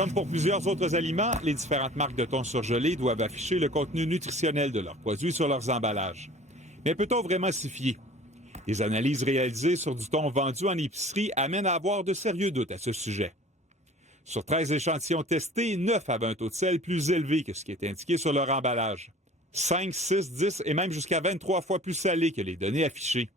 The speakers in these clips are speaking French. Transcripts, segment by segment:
Comme pour plusieurs autres aliments, les différentes marques de thon surgelé doivent afficher le contenu nutritionnel de leurs produits sur leurs emballages. Mais peut-on vraiment s'y fier? Les analyses réalisées sur du thon vendu en épicerie amènent à avoir de sérieux doutes à ce sujet. Sur 13 échantillons testés, 9 avaient un taux de sel plus élevé que ce qui est indiqué sur leur emballage. 5, 6, 10 et même jusqu'à 23 fois plus salé que les données affichées.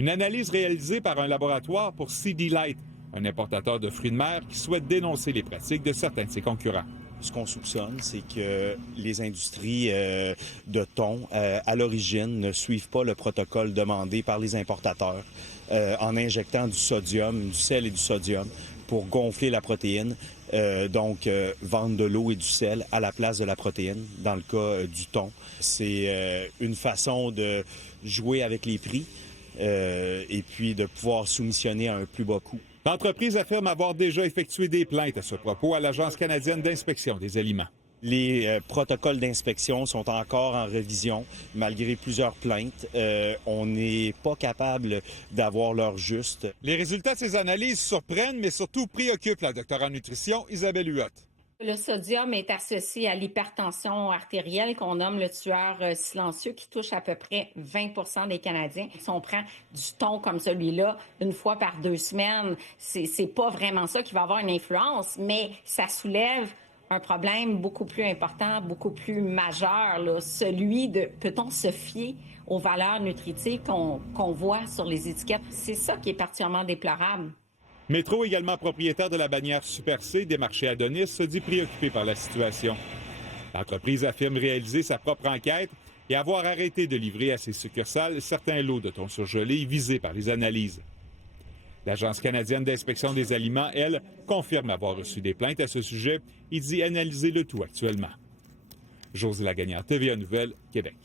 Une analyse réalisée par un laboratoire pour CD Light, un importateur de fruits de mer qui souhaite dénoncer les pratiques de certains de ses concurrents. Ce qu'on soupçonne, c'est que les industries de thon, à l'origine, ne suivent pas le protocole demandé par les importateurs en injectant du sodium, du sel et du sodium pour gonfler la protéine, vendre de l'eau et du sel à la place de la protéine, dans le cas du thon. C'est une façon de jouer avec les prix et puis de pouvoir soumissionner à un plus bas coût. L'entreprise affirme avoir déjà effectué des plaintes à ce propos à l'Agence canadienne d'inspection des aliments. Les protocoles d'inspection sont encore en révision, malgré plusieurs plaintes. On n'est pas capable d'avoir l'heure juste. Les résultats de ces analyses surprennent, mais surtout préoccupent la docteure en nutrition Isabelle Huot. Le sodium est associé à l'hypertension artérielle qu'on nomme le tueur silencieux qui touche à peu près 20 des Canadiens. Si on prend du thon comme celui-là une fois par 2 semaines, c'est pas vraiment ça qui va avoir une influence, mais ça soulève un problème beaucoup plus important, beaucoup plus majeur, là, celui de peut-on se fier aux valeurs nutritives qu'on voit sur les étiquettes. C'est ça qui est particulièrement déplorable. Métro, également propriétaire de la bannière Super C des marchés Adonis, se dit préoccupé par la situation. L'entreprise affirme réaliser sa propre enquête et avoir arrêté de livrer à ses succursales certains lots de thon surgelé visés par les analyses. L'Agence canadienne d'inspection des aliments, elle, confirme avoir reçu des plaintes à ce sujet et dit analyser le tout actuellement. José Lagagnère, TVA Nouvelles, Québec.